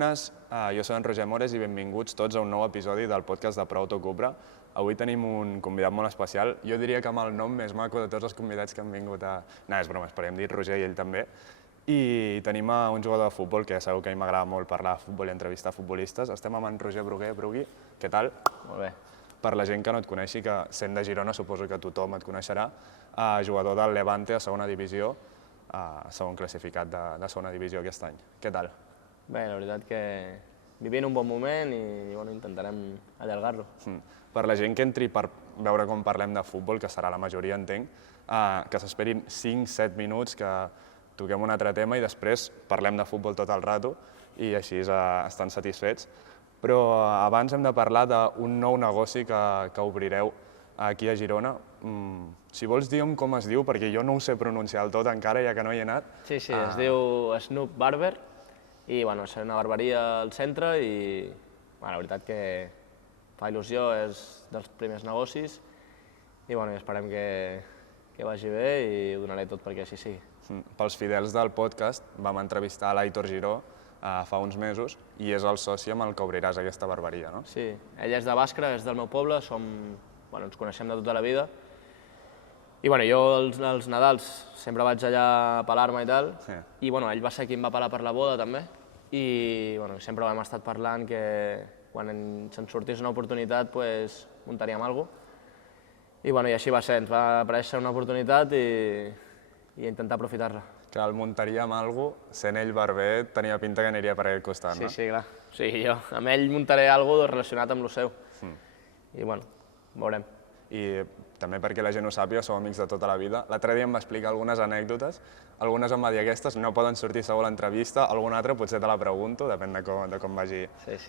Bones, jo soc en Roger Mores i benvinguts tots a un nou episodi del podcast de Pro Auto Cupra. Avui tenim un convidat molt especial, jo diria que amb el nom més maco de tots els convidats que han vingut a... No, és broma, esperem dir Roger i ell també. I tenim un jugador de futbol, que segur que a mi m'agrada molt parlar de futbol i entrevistar futbolistes. Estem amb en Roger Bruguer. Brugui, què tal? Molt bé. Per la gent que no et coneixi, que sent de Girona suposo que tothom et coneixerà, jugador del Levante a segona divisió, segon classificat de segona divisió aquest any. Què tal? Bé, la veritat que vivint un bon moment i bueno, intentarem allargar-lo. Per la gent que entri per veure com parlem de futbol, que serà la majoria, entenc, que s'esperin 5-7 minuts, que toquem un altre tema i després parlem de futbol tot el rato i així estan satisfets. Però abans hem de parlar d'un nou negoci que obrireu aquí a Girona. Si vols, digue'm com es diu, perquè jo no ho sé pronunciar del tot encara, ja que no hi he anat. Sí, es diu Snoop Barber i bueno, serà una barberia al centre i la veritat que fa il·lusió, és dels primers negocis i bueno, esperem que vagi bé i ho donaré tot perquè així sigui. Pels fidels del podcast vam entrevistar l'Aitor Giró fa uns mesos i és el soci amb el que obriràs aquesta barberia, no? Sí, ell és de Bàscara, és del meu poble, ens coneixem de tota la vida i bueno, jo els Nadals sempre vaig allà a pelar-me i tal i bueno, ell va ser qui em va pelar per la boda també i bueno, sempre hem estat parlant que quan se'n sortís una oportunitat pues, muntaríem alguna cosa i bueno, i així va ser, ens va aparèixer una oportunitat i intentar aprofitar-la. Que el muntaríem alguna cosa, sent ell barber, tenia pinta que aniria per aquell costat, no? Sí, clar. Sí, jo amb ell muntaré alguna cosa relacionat amb el seu. I bueno, veurem. I també perquè la gent ho sàpiga, som amics de tota la vida. L'altre dia em va explicar algunes anècdotes, algunes em va dir aquestes no poden sortir segur a l'entrevista, alguna altra potser te la pregunto, depèn de com vagi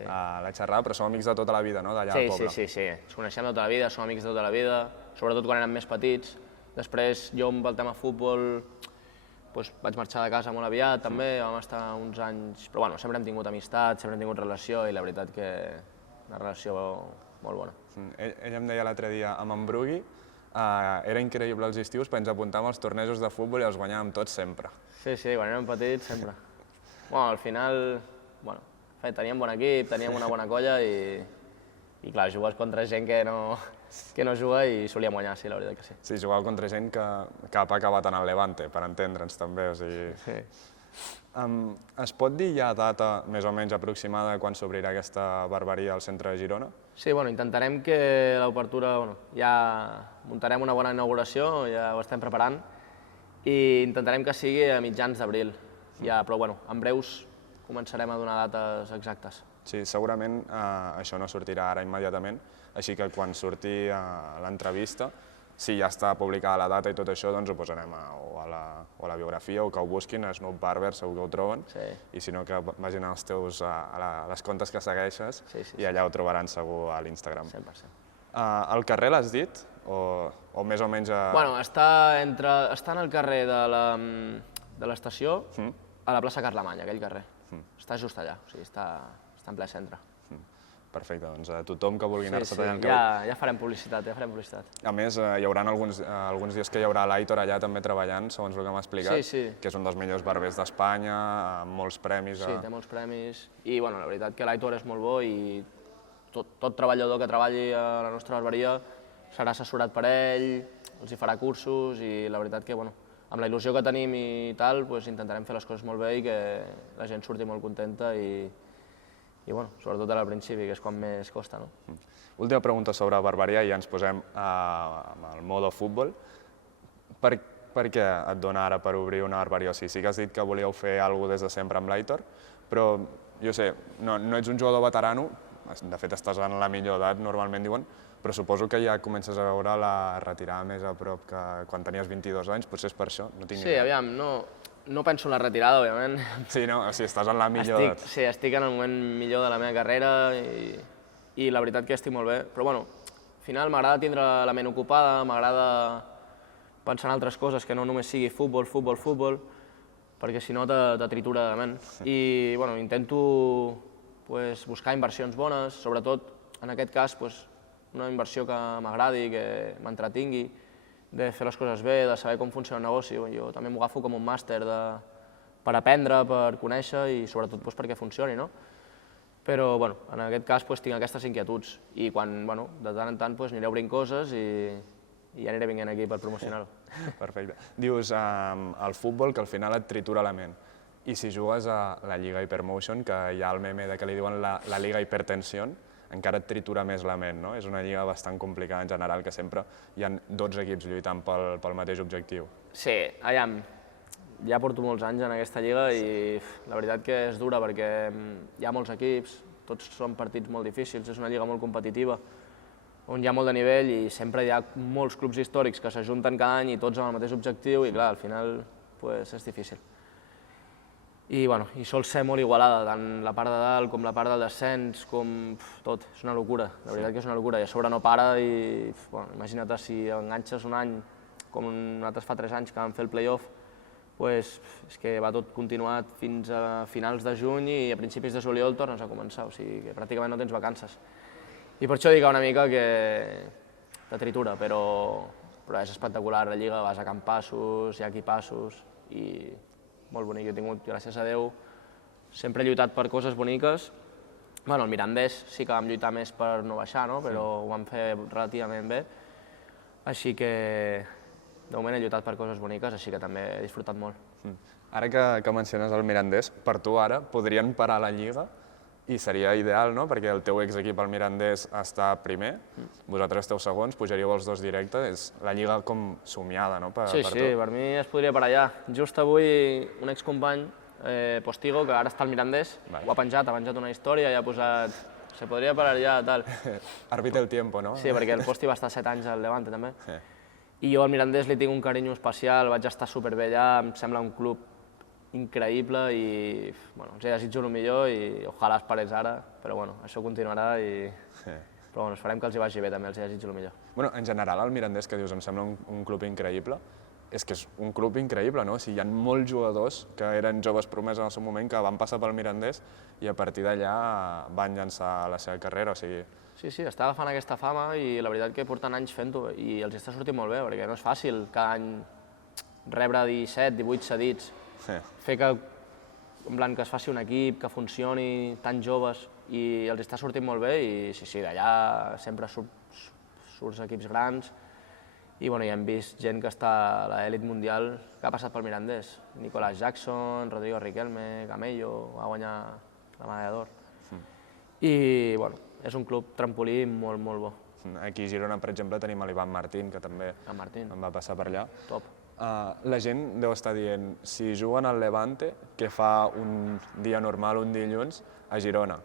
la xerrada, però som amics de tota la vida, no?, d'allà al poble. Sí, ens coneixem de tota la vida, som amics de tota la vida, sobretot quan érem més petits. Després jo amb el tema futbol vaig marxar de casa molt aviat també, vam estar uns anys, però bueno, sempre hem tingut amistat, sempre hem tingut relació i la veritat que una relació molt bona. Ell em deia l'altre dia amb en Brugui, era increïble els estius, però ens apuntàvem als tornejos de futbol i els guanyàvem tots sempre. Sí, quan érem petits sempre. Bueno, al final, teníem bon equip, teníem una bona colla i clar, jugues contra gent que no juga i solíem guanyar, sí, la veritat que sí. Sí, jugàveu contra gent que ha acabat en el Levante, per entendre'ns també, o sigui... Sí. Es pot dir ja data més o menys aproximada quan s'obrirà aquesta barberia al centre de Girona? Sí, intentarem que l'obertura, ja muntarem una bona inauguració, ja ho estem preparant, i intentarem que sigui a mitjans d'abril, però en breus començarem a donar dates exactes. Sí, segurament això no sortirà ara immediatament, així que quan surti l'entrevista, si ja està publicada la data i tot això, doncs ho posarem o a la biografia o que ho busquin, a Snoop Barber, segur que ho troben, i si no que vagin als teus, a les comptes que segueixes i allà ho trobaran segur a l'Instagram. 100%. Al carrer l'has dit? O més o menys a... Està en el carrer de l'estació, a la plaça Carlemany, aquell carrer. Està just allà, o sigui, està en ple centre. Perfecte, doncs a tothom que vulgui anar-se tallant ja farem publicitat, A més, hi haurà alguns dies que hi haurà l'Aitor allà també treballant, segons el que m'ha explicat, que és un dels millors barbers d'Espanya, amb molts premis. Sí, té molts premis, i la veritat que l'Aitor és molt bo i tot treballador que treballi a la nostra barberia serà assessorat per ell, els hi farà cursos i la veritat que, amb la il·lusió que tenim i tal, intentarem fer les coses molt bé i que la gent surti molt contenta i sobretot al principi, que és quan més costa, no? Última pregunta sobre barberia i ja ens posem amb el modo futbol. Per què et dona ara per obrir una barberia? O sigui, sí que has dit que volíeu fer alguna cosa des de sempre amb l'Aitor, però, jo sé, no ets un jugador veterano, de fet estàs en la millor edat, normalment diuen, però suposo que ja comences a veure la retirada més a prop que quan tenies 22 anys, potser és per això, no tinc ni idea. Sí, aviam, no penso en la retirada, òbviament. Sí, no? O sigui, estàs en la millor edat. Sí, estic en el moment millor de la meva carrera i la veritat que estic molt bé. Però, al final m'agrada tindre la ment ocupada, m'agrada pensar en altres coses que no només sigui futbol, perquè si no te tritura la ment. I, intento buscar inversions bones, sobretot, en aquest cas, una inversió que m'agradi, que m'entretingui, de fer les coses bé, de saber com funciona el negoci. Jo també m'ho agafo com un màster per aprendre, per conèixer i sobretot perquè funcioni, no? Però bueno, en aquest cas tinc aquestes inquietuds i quan, de tant en tant aniré obrint coses i aniré vinguent aquí per promocionar-ho. Perfecte. Dius el futbol, que al final et tritura la ment. I si jugues a la Lliga Hypermotion, que hi ha el meme que li diuen la Liga Hipertensión, encara et tritura més la ment, no? És una lliga bastant complicada en general, que sempre hi ha 12 equips lluitant pel mateix objectiu. Sí, aviam, ja porto molts anys en aquesta lliga i la veritat que és dura perquè hi ha molts equips, tots són partits molt difícils, és una lliga molt competitiva, on hi ha molt de nivell i sempre hi ha molts clubs històrics que s'ajunten cada any i tots amb el mateix objectiu i clar, al final és difícil. I sol ser molt igualada, tant la part de dalt com la part del descens, com tot, és una locura, la veritat que és una locura, i a sobre no para i imagina't si enganxes un any, com nosaltres fa 3 anys que vam fer el play-off, és que va tot continuat fins a finals de juny i a principis de juliol tornes a començar, o sigui que pràcticament no tens vacances. I per això dic una mica que te tritura, però és espectacular la lliga, vas a campassos, hi ha equipassos i molt bonic. Jo he tingut, gràcies a Déu, sempre he lluitat per coses boniques. El Mirandés sí que vam lluitar més per no baixar, però ho vam fer relativament bé. Així que de moment he lluitat per coses boniques, així que també he disfrutat molt. Ara que menciones el Mirandés, per tu ara podrien parar la Lliga i seria ideal, no? Perquè el teu exequip, el Mirandés, està primer, vosaltres esteu segons, pujaríeu els dos directes, és la Lliga com somiada, no? Sí, per mi es podria parar allà. Just avui un excompany, Postigo, que ara està al Mirandés, ho ha penjat una història i ha posat se podria parar ja, tal. Arbitra el tiempo, no? Sí, perquè el Posti va estar 7 anys al Levante, també. I jo al Mirandés li tinc un carinyo especial, vaig estar superbé allà, em sembla un club increïble i els desitjo el millor i ojalà es parés ara, però això continuarà i però esperem que els hi vagi bé també, els desitjo el millor. En general el Mirandés, que dius, em sembla un club increïble, és que és un club increïble, no? O sigui, hi ha molts jugadors que eren joves promeses en el seu moment que van passar pel Mirandés i a partir d'allà van llançar la seva carrera, o sigui... Sí, està agafant aquesta fama i la veritat que porten anys fent-ho i els està sortint molt bé, perquè no és fàcil cada any rebre 17, 18 cedits, fer que es faci un equip, que funcioni, tan joves, i els està sortint molt bé i sí, d'allà sempre surts equips grans i ja hem vist gent que està a l'elit mundial que ha passat pel Mirandés. Nicolás Jackson, Rodrigo Riquelme, Camello, va guanyar la medalla d'or. I és un club trampolí molt, molt bo. Aquí a Girona, per exemple, tenim l'Ivan Martín, que també en va passar per allà. Top. La gent deu estar dient, si juguen al Levante, que fa un dia normal, un dilluns, a Girona,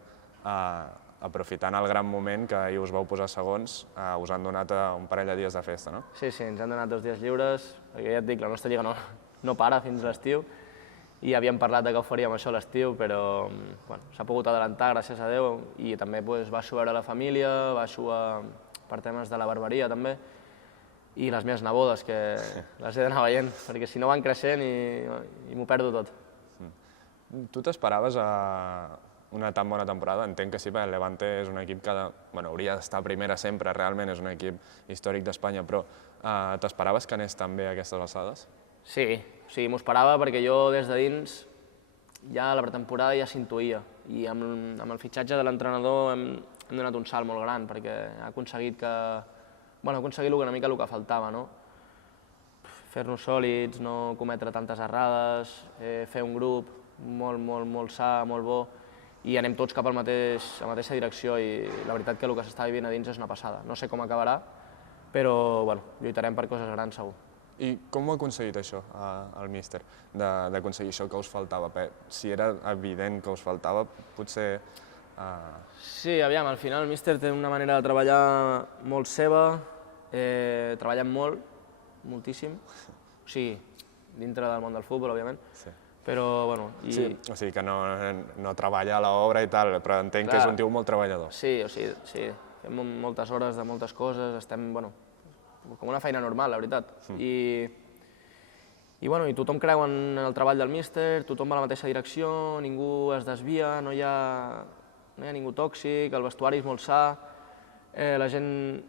aprofitant el gran moment que ahir us vau posar segons, us han donat un parell de dies de festa, no? Sí, ens han donat 2 dies lliures, perquè ja et dic, la nostra lliga no para fins a l'estiu, i havíem parlat que ho faríem això a l'estiu, però s'ha pogut adelantar, gràcies a Déu, i també baixo a veure la família, baixo per temes de la barberia també, i les meves nebodes, que les he d'anar veient, perquè si no van creixent i m'ho perdo tot. Tu t'esperaves una tan bona temporada? Entenc que sí, perquè el Levante és un equip que hauria d'estar a primera sempre, realment és un equip històric d'Espanya, però t'esperaves que anés tan bé a aquestes alçades? Sí, m'ho esperava perquè jo des de dins ja a la pretemporada ja s'intuïa i amb el fitxatge de l'entrenador hem donat un salt molt gran perquè ha aconseguit una mica el que faltava, no? Fer-nos sòlids, no cometre tantes errades, fer un grup molt sa, molt bo, i anem tots cap a la mateixa direcció i la veritat que el que s'està vivint a dins és una passada. No sé com acabarà, però lluitarem per coses grans segur. I com ho ha aconseguit això, el míster, d'aconseguir això que us faltava? Si era evident que us faltava, potser... Sí, aviam, al final el míster té una manera de treballar molt seva, treballem molt, moltíssim, o sigui, dintre del món del futbol, òbviament, però, Sí, o sigui que no treballa a l'obra i tal, però entenc que és un tio molt treballador. Sí, fem moltes hores de moltes coses, estem, com una feina normal, la veritat. I tothom creu en el treball del míster, tothom va a la mateixa direcció, ningú es desvia, no hi ha ningú tòxic, el vestuari és molt sa, la gent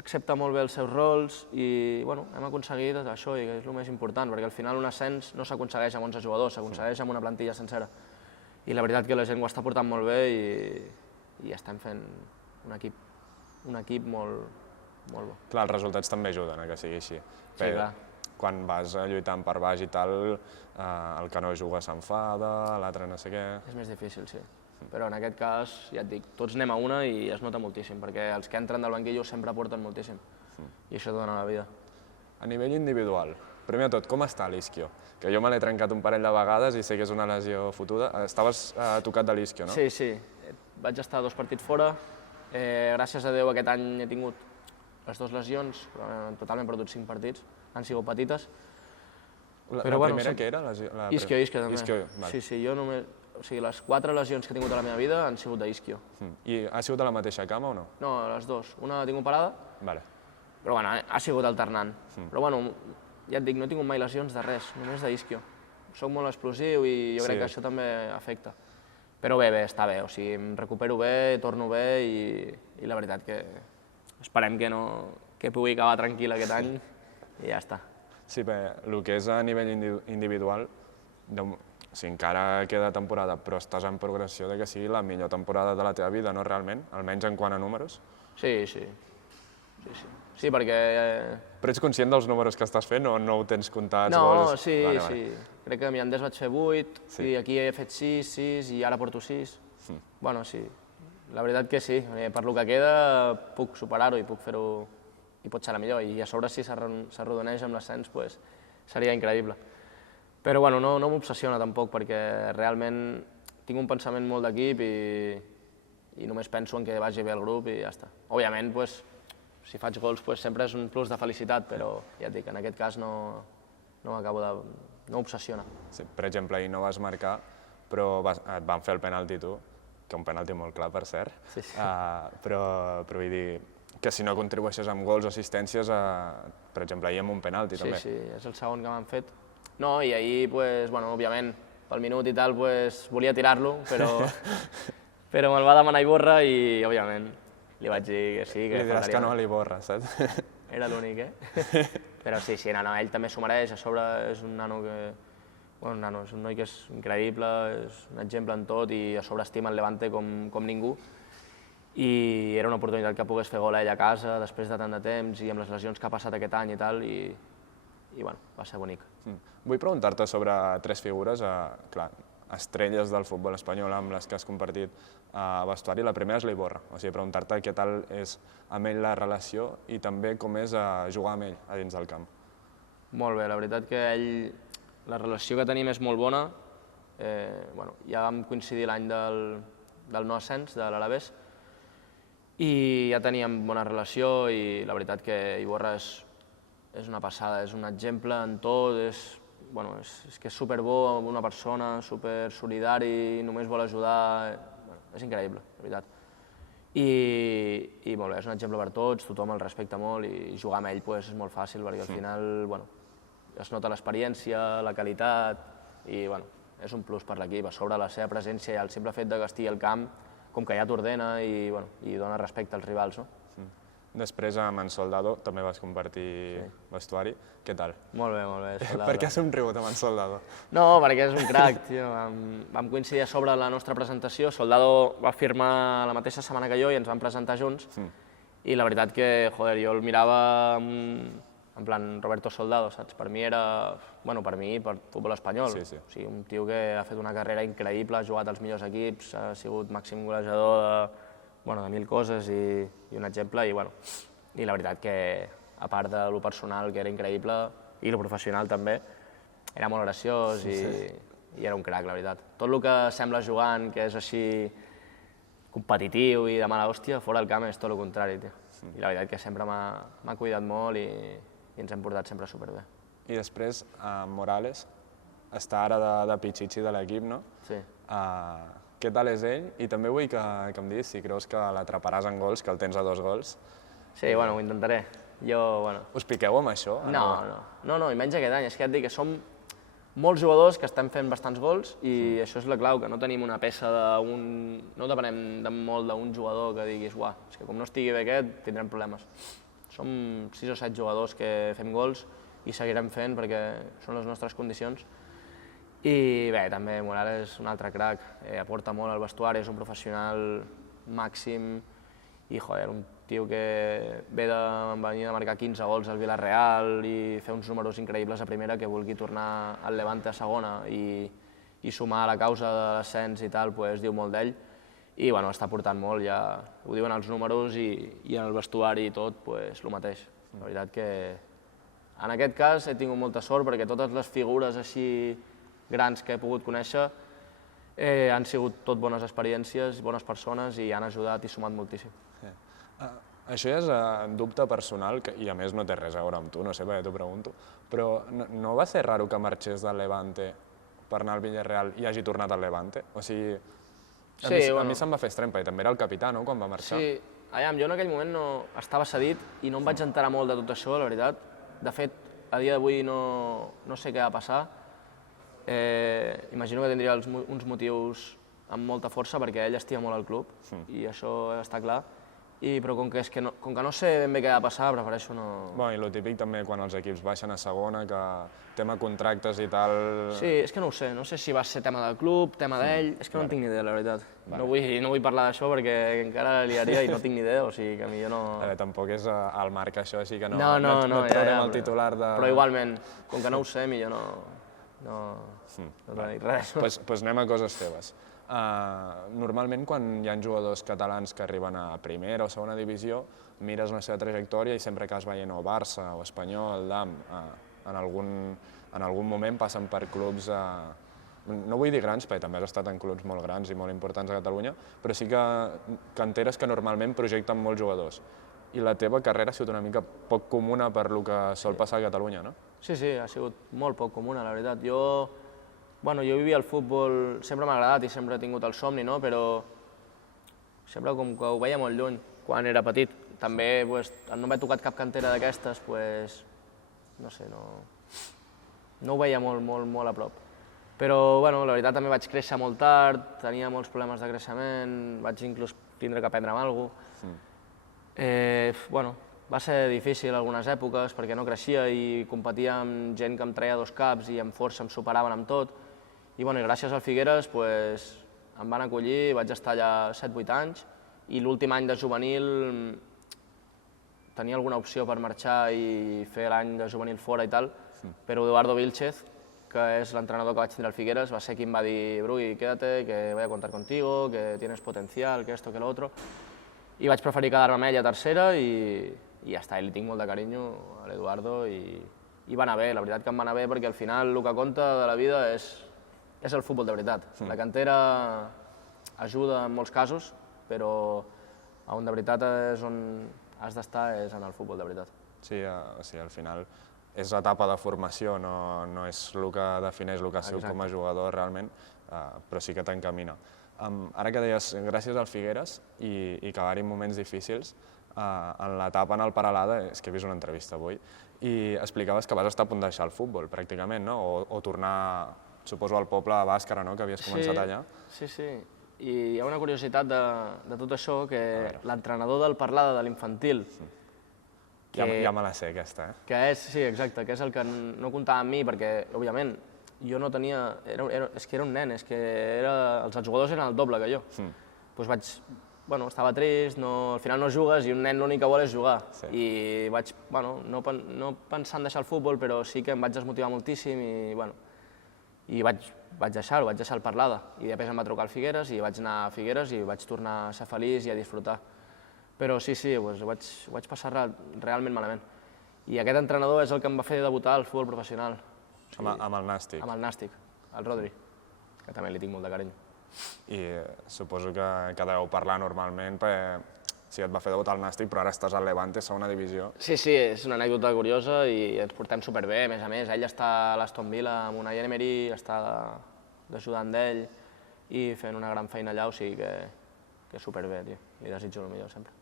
accepta molt bé els seus rols i hem aconseguit això, i és el més important, perquè al final un ascens no s'aconsegueix amb 11 jugadors, s'aconsegueix amb una plantilla sencera. i la veritat que la gent ho està portant molt bé i estem fent un equip molt bo. Clar, els resultats també ajuden a que sigui així. Sí, clar. Quan vas lluitant per baix i tal, el que no juga s'enfada, l'altre no sé què... És més difícil, sí. Però en aquest cas, ja et dic, tots anem a una i es nota moltíssim, perquè els que entren del banquillo sempre aporten moltíssim. I això dona la vida. A nivell individual, primer de tot, com està l'isquio? Que jo me l'he trencat un parell de vegades i sé que és una lesió fotuda. Estaves tocat de l'isquio, no? Sí, sí. Vaig estar 2 partits fora. Gràcies a Déu aquest any he tingut les 2 lesions, però en total m'he perdut 5 partits. Han sigut petites. La primera que era? Isquio també. Isquio, val. Sí, jo només... O sigui, les 4 lesions que he tingut a la meva vida han sigut d'isquio. I ha sigut a la mateixa cama o no? No, les 2. Una la tinc operada, Vale. però bueno, ha sigut alternant. Però bueno, ja et dic, no he tingut mai lesions de res, només d'isquio. Soc molt explosiu i jo crec que això també afecta. Però bé, està bé, o sigui, em recupero bé, torno bé i la veritat que esperem que pugui acabar tranquil aquest any i ja està. Sí, bé, el que és a nivell individual, o sigui, encara queda temporada, però estàs en progressió de que sigui la millor temporada de la teva vida, no realment? Almenys en quant a números? Sí, perquè... Però ets conscient dels números que estàs fent o no ho tens comptats? No, sí. Crec que a Mirandés vaig fer 8, i aquí he fet 6 i ara porto 6. Bueno, sí, la veritat que sí. Per lo que queda puc superar-ho i puc fer-ho i pot ser la millor. I a sobre si s'arrodoneix amb l'ascens, doncs seria increïble. Però bueno, no m'obsessiona tampoc, perquè realment tinc un pensament molt d'equip i només penso en que vagi bé el grup i ja està. Òbviament, si faig gols sempre és un plus de felicitat, però ja et dic, en aquest cas no m'obsessiona. Sí, per exemple, ahir no vas marcar, però et van fer el penalti tu, que un penalti molt clar, per cert, però vull dir que si no contribueixes amb gols o assistències, per exemple, ahir amb un penalti també. Sí, és el segon que m'han fet. No, i ahir, òbviament, pel minut i tal, volia tirar-lo, però me'l va demanar Iborra i, òbviament, li vaig dir que sí, que li diràs que no a l'Iborra, saps? Era l'únic, Però sí, ell també s'ho mereix, a sobre és un nano que... Bueno, és un noi que és increïble, és un exemple en tot i a sobre estima el Levante com ningú. I era una oportunitat que pogués fer gol a ell a casa després de tant de temps i amb les lesions que ha passat aquest any i tal, i bueno, va ser bonic. Vull preguntar-te sobre 3 figures, clar, estrelles del futbol espanyol amb les que has compartit a vestuari. La primera és l'Iborra, o sigui, preguntar-te què tal és amb ell la relació i també com és jugar amb ell a dins del camp. Molt bé, la veritat que la relació que tenim és molt bona. Ja vam coincidir l'any del no ascens, de l'Alavés, i ja teníem bona relació i la veritat que Iborra és una passada, és un exemple en tot, és que és superbo, una persona, supersolidari, només vol ajudar, és increïble, la veritat. I molt bé, és un exemple per tots, tothom el respecta molt i jugar amb ell és molt fàcil perquè al final es nota l'experiència, la qualitat i és un plus per l'equip. A sobre la seva presència i el simple fet de que estigui al camp, com que ja t'ordena i dona respecte als rivals. Després amb en Soldado també vas compartir vestuari. Què tal? Molt bé, Soldado. Per què has somrigut amb en Soldado? No, perquè és un crac, tio. Vam coincidir a sobre la nostra presentació. Soldado va firmar la mateixa setmana que jo i ens vam presentar junts. I la veritat que, joder, jo el mirava en plan Roberto Soldado, saps? Per mi era, per mi i per futbol espanyol. O sigui, un tio que ha fet una carrera increïble, ha jugat als millors equips, ha sigut màxim golejador de 1000 coses i un exemple. I la veritat que, a part de lo personal, que era increïble, i lo professional també, era molt graciós i era un crac, la veritat. Tot el que sembla jugant, que és així competitiu i de mala hòstia, fora del camp és tot el contrari, tio. I la veritat que sempre m'ha cuidat molt i ens hem portat sempre superbé. I després, Morales, està ara de Pichichi de l'equip, no? Sí. Què tal és ell? I també vull que em diguis si creus que l'atraparàs en gols, que el tens a 2 gols. Sí, ho intentaré. Us piqueu amb això? No, i menys aquest any. És que et dic que som molts jugadors que estem fent bastants gols i això és la clau, que no tenim una peça no depenem molt d'un jugador que diguis és que com no estigui bé aquest tindrem problemes. Som 6 o 7 jugadors que fem gols i seguirem fent perquè són les nostres condicions I bé, també Morales és un altre crac, aporta molt al vestuari, és un professional màxim i, joder, un tio que ve de venir de marcar 15 gols al Villarreal i fer uns números increïbles a primera, que vulgui tornar al Levante a segona i sumar a la causa de l'ascens i tal, pues, diu molt d'ell. I bueno, està portant molt, ja ho diuen els números i en el vestuari i tot, pues, el mateix. La veritat que en aquest cas he tingut molta sort perquè totes les figures així grans que he pogut conèixer han sigut tot bones experiències, bones persones i han ajudat i sumat moltíssim. Això ja és dubte personal, i a més no té res a veure amb tu, no sé per què t'ho pregunto, però no va ser raro que marxés del Levante per anar al Villarreal i hagi tornat al Levante? O sigui, a mi se'm va fer estrany, perquè també era el capità, no?, quan va marxar. Sí, jo en aquell moment estava cedit i no em vaig enterar molt de tot això, la veritat. De fet, a dia d'avui no sé què va passar. Imagino que tindria uns motius amb molta força perquè ell estima molt el club i això està clar. Però com que no sé ben bé què va passar, prefereixo no... I el típic també quan els equips baixen a segona, que tema contractes i tal... Sí, és que no ho sé, no sé si va ser tema del club, tema d'ell, és que no en tinc ni idea, la veritat. No vull parlar d'això perquè encara liaria i no tinc ni idea, o sigui que millor no... Tampoc és al marc això, així que no et traurem el titular de... Però igualment, com que no ho sé, millor no dic res. Doncs anem a coses teves. Normalment quan hi ha jugadors catalans que arriben a primera o segona divisió, mires la seva trajectòria i sempre acabes veient o Barça o Espanyol, DAM, en algun moment passen per clubs, no vull dir grans, perquè també has estat en clubs molt grans i molt importants a Catalunya, però sí que canteres que normalment projecten molts jugadors. I la teva carrera ha sigut una mica poc comuna per lo que sol passar a Catalunya, no? Sí, ha sigut molt poc comuna, la veritat. Jo vivia el futbol, sempre m'ha agradat i sempre he tingut el somni, no? Però sempre com que ho veia molt lluny quan era petit. També, al no haver tocat cap cantera d'aquestes, no sé, no ho veia molt a prop. Però, la veritat, també vaig créixer molt tard, tenia molts problemes de creixement, vaig inclús tindre que aprendre amb alguna cosa. Va ser difícil algunes èpoques perquè no creixia i competia amb gent que em treia 2 caps i amb força em superaven amb tot. I gràcies al Figueres em van acollir, vaig estar allà 7-8 anys i l'últim any de juvenil tenia alguna opció per marxar i fer l'any de juvenil fora i tal, però Eduardo Vilchez, que és l'entrenador que vaig tindre al Figueres, va ser qui em va dir Brugui, quédate, que voy a contar contigo, que tienes potencial, que esto, que lo otro. I vaig preferir quedar-me amb ell a tercera i ja està, li tinc molt de carinyo a l'Eduardo i va anar bé, la veritat que em va anar bé perquè al final el que compta de la vida és el futbol de veritat. La cantera ajuda en molts casos, però on de veritat és on has d'estar és en el futbol de veritat. Sí, al final és l'etapa de formació, no és el que defineix el que has sigut com a jugador realment, però sí que t'encamina. Ara que deies gràcies al Figueres i que va haver moments difícils, en l'etapa en el Peralada, és que he vist una entrevista avui, i explicaves que vas estar a punt de deixar el futbol, pràcticament, no? O tornar, suposo, al poble de Bàscara, no?, que havies començat allà. Sí. I hi ha una curiositat de tot això, que l'entrenador del Parlada de l'infantil... Ja me la sé, aquesta, Sí, exacte, que és el que no comptava amb mi, perquè, òbviament, jo no tenia... És que era un nen, és que els jugadors eren el doble que jo. Doncs estava trist, al final no jugues i un nen l'únic que vol és jugar. I vaig, no pensar en deixar el futbol, però sí que em vaig desmotivar moltíssim i vaig deixar-ho, vaig deixar el Parlada. I després em va trucar el Figueres i vaig anar a Figueres i vaig tornar a ser feliç i a disfrutar. Però sí, ho vaig passar realment malament. I aquest entrenador és el que em va fer debutar al futbol professional. Amb el Nàstic? Amb el Nàstic, el Rodri, que també li tinc molt de carinyo. I suposo que deveu parlar normalment, perquè et va fer debutar al Nàstic, però ara estàs al Levante, segona divisió. Sí, és una anècdota curiosa i ens portem superbé, a més. Ell està a l'Aston Villa amb Unai Emery, està d'ajudant d'ell i fent una gran feina allà, o sigui que superbé, tio. Li desitjo el millor sempre.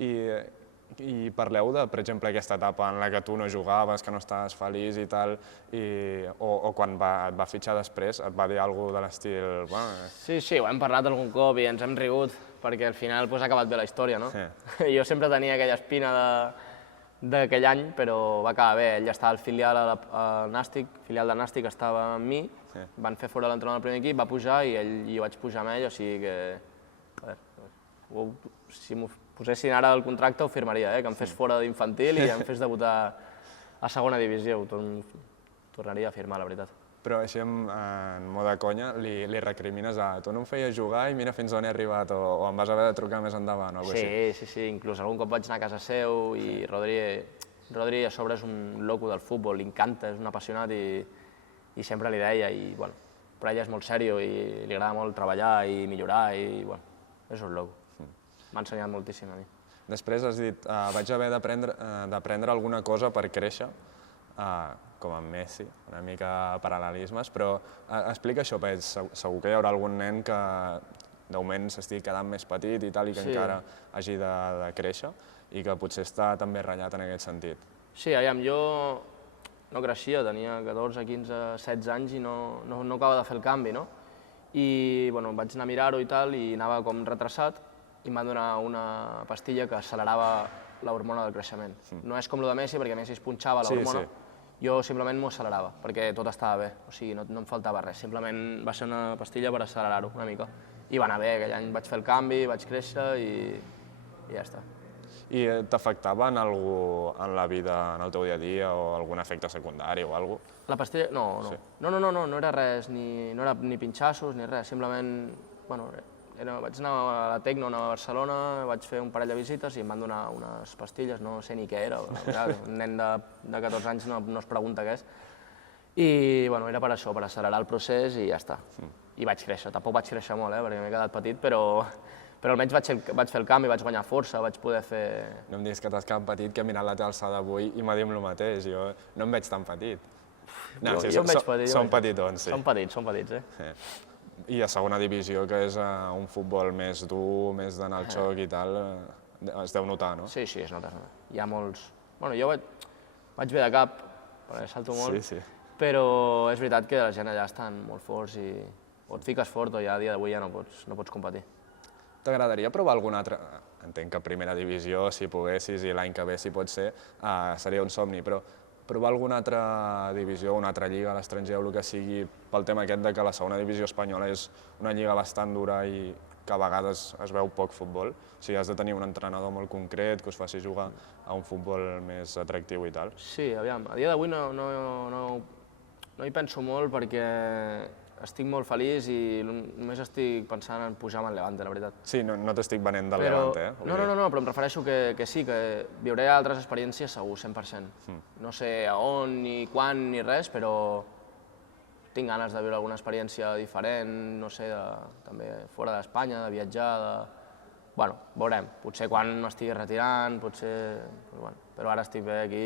I parleu de, per exemple, aquesta etapa en la que tu no jugaves, que no estaves feliç i tal, o quan et va fitxar després, et va dir alguna cosa de l'estil... Sí, ho hem parlat algun cop i ens hem rigut, perquè al final ha acabat bé la història, no? Jo sempre tenia aquella espina d'aquell any, però va acabar bé. Ell estava al filial al Nàstic, filial del Nàstic estava amb mi, van fer fora l'entrenador del primer equip, va pujar i jo vaig pujar amb ell, o sigui que... Si m'ho posessin ara al contracte ho firmaria, que em fes fora d'infantil i em fes debutar a segona divisió, ho tornaria a firmar, la veritat. Però així en mode conya li recrimines a tu no em feies jugar i mira fins on he arribat o em vas haver de trucar més endavant o alguna cosa així. Sí, inclús algun cop vaig anar a casa seu i Rodri a sobre és un loco del futbol, li encanta, és un apassionat i sempre li deia, però ell és molt sèrio i li agrada molt treballar i millorar i és un loco. M'ha ensenyat moltíssim a mi. Després has dit, vaig haver d'aprendre alguna cosa per créixer, com en Messi, una mica paral·lelismes, però explica això, perquè segur que hi haurà algun nen que de moment s'estigui quedant més petit i tal, i que encara hagi de créixer, i que potser està també ratllat en aquest sentit. Sí, jo no creixia, tenia 14, 15, 16 anys i no acabava de fer el canvi, no? I vaig anar a mirar-ho i tal, i anava com retrasat, i em van donar una pastilla que accelerava l'hormona del creixement. No és com el de Messi, perquè Messi es punxava l'hormona, jo simplement m'ho accelerava, perquè tot estava bé, o sigui, no em faltava res, simplement va ser una pastilla per accelerar-ho una mica. I va anar bé, aquell any vaig fer el canvi, vaig créixer i ja està. I t'afectava en alguna cosa en la vida, en el teu dia a dia, o algun efecte secundari o alguna cosa? La pastilla? No era res, no era ni pinxassos ni res, simplement, vaig anar a la Tecno, anava a Barcelona, vaig fer un parell de visites i em van donar unes pastilles, no sé ni què era, un nen de 14 anys no es pregunta què és. I era per això, per accelerar el procés i ja està. I vaig créixer, tampoc vaig créixer molt, perquè m'he quedat petit, però almenys vaig fer el canvi, vaig guanyar força, vaig poder fer... No em diguis que t'has quedat petit, que he mirat la teva alçada avui i m'ha dit el mateix, jo no em veig tan petit. Jo em veig petit. Són petitons, sí. Són petits, I a segona divisió, que és un futbol més dur, més d'anar al xoc i tal, es deu notar, no? Sí, es nota. Hi ha molts... Jo vaig bé de cap, perquè salto molt, però és veritat que la gent allà estan molt forts i o et fiques fort o ja a dia d'avui ja no pots competir. T'agradaria provar alguna altra... Entenc que primera divisió, si poguessis, i l'any que ve, si pot ser, seria un somni, però provar alguna altra divisió, una altra lliga a l'estranger o el que sigui, pel tema aquest de que la segona divisió espanyola és una lliga bastant dura i que a vegades es veu poc futbol. O sigui, has de tenir un entrenador molt concret que us faci jugar a un futbol més atractiu i tal. Sí, aviam, a dia d'avui no hi penso molt perquè estic molt feliç i només estic pensant en pujar amb el Levante, la veritat. Sí, no t'estic venent del Levante, eh? No, però em refereixo que sí, que viuré altres experiències segur, 100%. No sé a on, ni quan, ni res, però tinc ganes de viure alguna experiència diferent, no sé, també fora d'Espanya, de viatjar, veurem. Potser quan m'estigui retirant, però ara estic bé aquí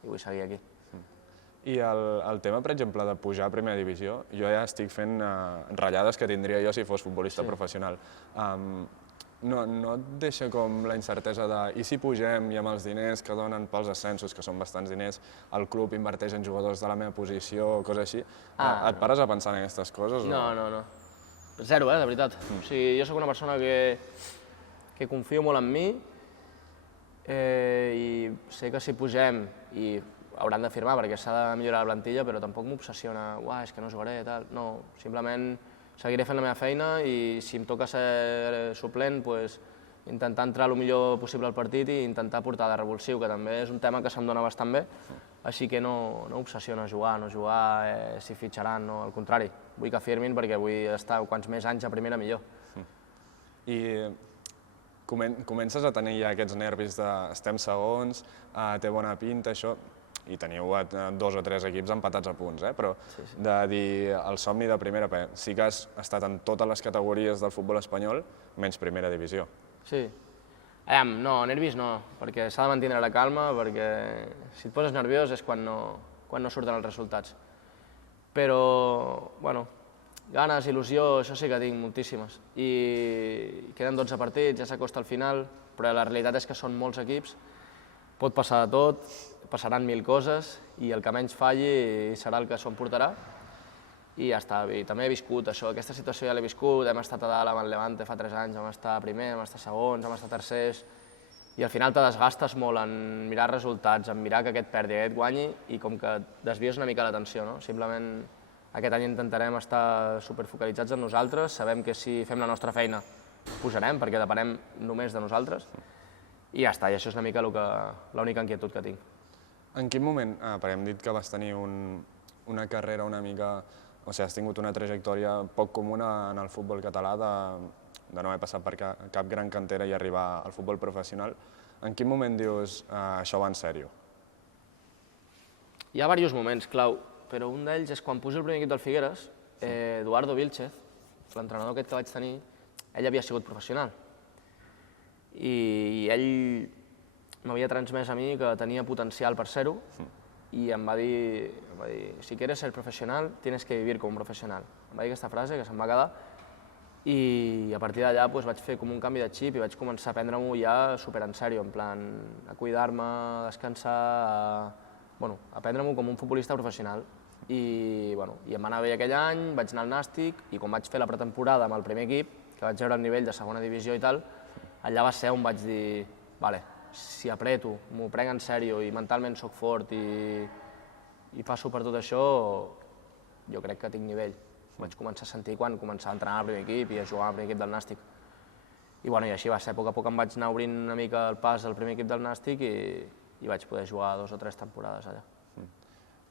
i vull seguir aquí. I el tema, per exemple, de pujar a primera divisió, jo ja estic fent ratllades que tindria jo si fos futbolista professional. No et deixa com la incertesa de i si pugem i amb els diners que donen pels ascensos, que són bastants diners, el club inverteix en jugadors de la meva posició o coses així, et pares a pensar en aquestes coses? No. Zero, de veritat. O sigui, jo sóc una persona que confio molt en mi i sé que si pugem i hauran de firmar perquè s'ha de millorar la plantilla, però tampoc m'obsessiona, és que no jugaré, tal. No, simplement seguiré fent la meva feina i si em toca ser suplent, intentar entrar el millor possible al partit i intentar portar de revulsiu, que també és un tema que se'm dona bastant bé, així que no m'obsessiona no jugar, si fitxaran, no, al contrari. Vull que firmin perquè vull estar quants més anys a primera millor. I comences a tenir ja aquests nervis de estem segons, té bona pinta, això, i teniu 2 o 3 equips empatats a punts, però de dir el somni de primera, sí que has estat en totes les categories del futbol espanyol, menys primera divisió. Sí. No, nervis no, perquè s'ha de mantenir la calma, perquè si et poses nerviós és quan no surten els resultats. Però, ganes, il·lusió, això sí que tinc moltíssimes. I queden 12 partits, ja s'acosta al final, però la realitat és que són molts equips, pot passar de tot, passaran 1000 coses i el que menys falli serà el que s'ho emportarà i ja està. També he viscut això, aquesta situació ja l'he viscut, hem estat a dalt amb el Levante fa 3 anys, vam estar primer, vam estar segons, vam estar tercers i al final te desgastes molt en mirar resultats, en mirar que aquest perdi, que aquest guanyi, i com que desvies una mica l'atenció, no? Simplement aquest any intentarem estar superfocalitzats en nosaltres, sabem que si fem la nostra feina pujarem, perquè depenem només de nosaltres, i ja està, i això és una mica l'única inquietud que tinc. En quin moment, perquè hem dit que vas tenir una carrera una mica, o sigui, has tingut una trajectòria poc comuna en el futbol català de no haver passat per cap gran cantera i arribar al futbol professional. En quin moment dius això va en sèrio? Hi ha diversos moments clau, però un d'ells és quan pujo al primer equip del Figueres, Eduardo Vilchez, l'entrenador aquest que vaig tenir, ell havia sigut professional. I ell m'havia transmès a mi que tenia potencial per ser-ho i em va dir, si quieres ser professional, tienes que vivir com un professional. Em va dir aquesta frase que se'm va quedar i a partir d'allà vaig fer com un canvi de xip i vaig començar a prendre-m'ho ja super en sèrio, en plan a cuidar-me, a descansar, a prendre-m'ho com un futbolista professional. I em va anar bé aquell any, vaig anar al Nàstic i quan vaig fer la pretemporada amb el primer equip, que vaig veure el nivell de segona divisió i tal, allà va ser on vaig dir, vale, si apreto, m'ho prenc en sèrio i mentalment sóc fort i passo per tot això, jo crec que tinc nivell. Vaig començar a sentir quan començava a entrenar al primer equip i a jugar al primer equip del Nàstic. I així va ser, a poc em vaig anar obrint una mica el pas al primer equip del Nàstic i vaig poder jugar 2 o 3 temporades allà.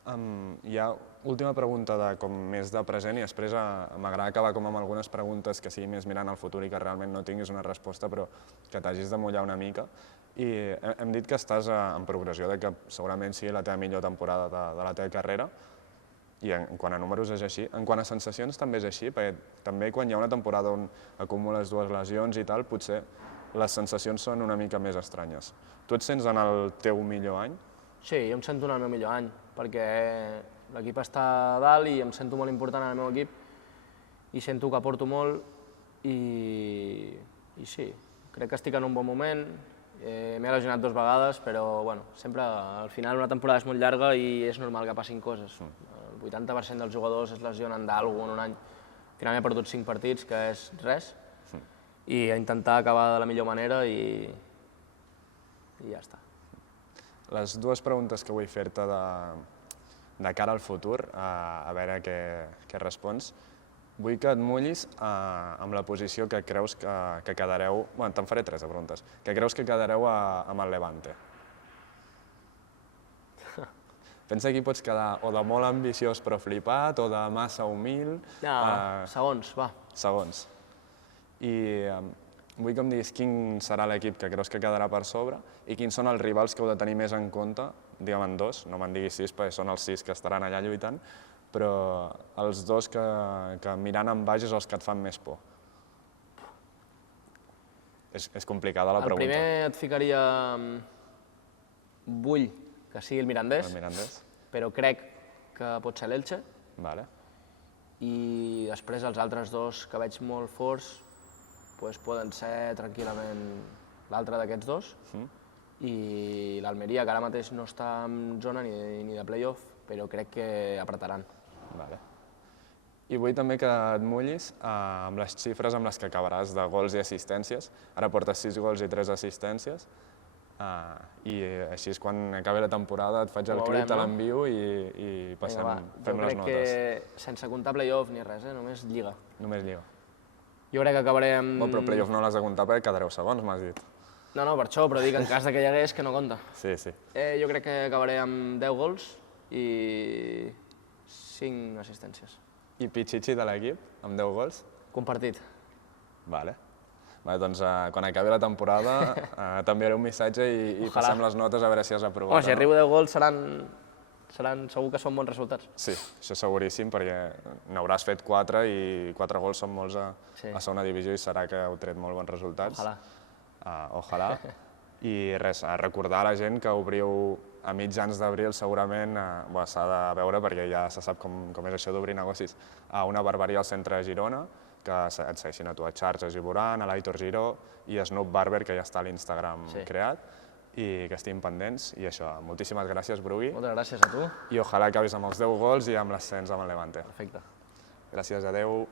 Hi ha última pregunta com més de present i després m'agrada acabar com amb algunes preguntes que siguin més mirant al futur i que realment no tinguis una resposta però que t'hagis de mullar una mica. I hem dit que estàs en progressió, que segurament sigui la teva millor temporada de la teva carrera i en quant a números és així. En quant a sensacions també és així, perquè també quan hi ha una temporada on acumules 2 lesions i tal, potser les sensacions són una mica més estranyes. Tu et sents en el teu millor any? Sí, jo em sento en el meu millor any, perquè l'equip està a dalt i em sento molt important en el meu equip i sento que aporto molt i sí, crec que estic en un bon moment. M'he lesionat 2 vegades, però sempre al final una temporada és molt llarga i és normal que passin coses. El 80% dels jugadors es lesionen d'alguna cosa en un any. Al final m'he perdut 5 partits, que és res, i a intentar acabar de la millor manera i ja està. Les 2 preguntes que vull fer-te de cara al futur, a veure què respons. Vull que et mullis amb la posició que creus que quedareu... Te'n faré 3 preguntes. Que creus que quedareu amb el Levante. Pensa que hi pots quedar o de molt ambiciós però flipat, o de massa humil... Segons, va. Segons. I vull que em diguis quin serà l'equip que creus que quedarà per sobre i quins són els rivals que heu de tenir més en compte, digue'm en 2, no me'n diguis 6 perquè són els 6 que estaran allà lluitant, però els 2 que mirant en baix és els que et fan més por. És complicada la pregunta. El primer et ficaria... Vull que sigui el Mirandés, però crec que pot ser l'Elche. I després els altres 2 que veig molt forts poden ser tranquil·lament l'altre d'aquests 2 i l'Almeria, que ara mateix no està en zona ni de play-off, però crec que apretaran. I vull també que et mullis amb les xifres amb les que acabaràs de gols i assistències. Ara portes 6 gols i 3 assistències i així és quan acabi la temporada et faig el clip, te l'envio i fem les notes. Jo crec que sense comptar play-off ni res, només Lliga. Només Lliga. Jo crec que acabaré amb... Però play-off no l'has de comptar perquè quedareu segons, m'has dit. No, per això, però dic en cas que hi hagués que no compta. Sí. Jo crec que acabaré amb 10 gols i 5 assistències. I Pichichi de l'equip, amb 10 gols? Compartit. Doncs quan acabi la temporada t'enviaré un missatge i passem les notes a veure si has aprovat. Si arribo 10 gols segur que són bons resultats. Sí, això seguríssim, perquè n'hauràs fet 4 i 4 gols són molts a segona divisió i serà que heu tret molt bons resultats. Ojalà. I res, a recordar a la gent que obriu a mitjans d'abril segurament, s'ha de veure perquè ja se sap com és això d'obrir negocis, a una barberia al centre de Girona, que et segueixin a tu, a Xarxes i Boran, a l'Aitor Giró i a Snoop Barber, que ja està a l'Instagram creat, i que estiguin pendents. I això, moltíssimes gràcies, Brugui. Moltes gràcies a tu. I ojalà acabis amb els 10 gols i amb l'ascens amb el Levante. Perfecte. Gràcies, adeu.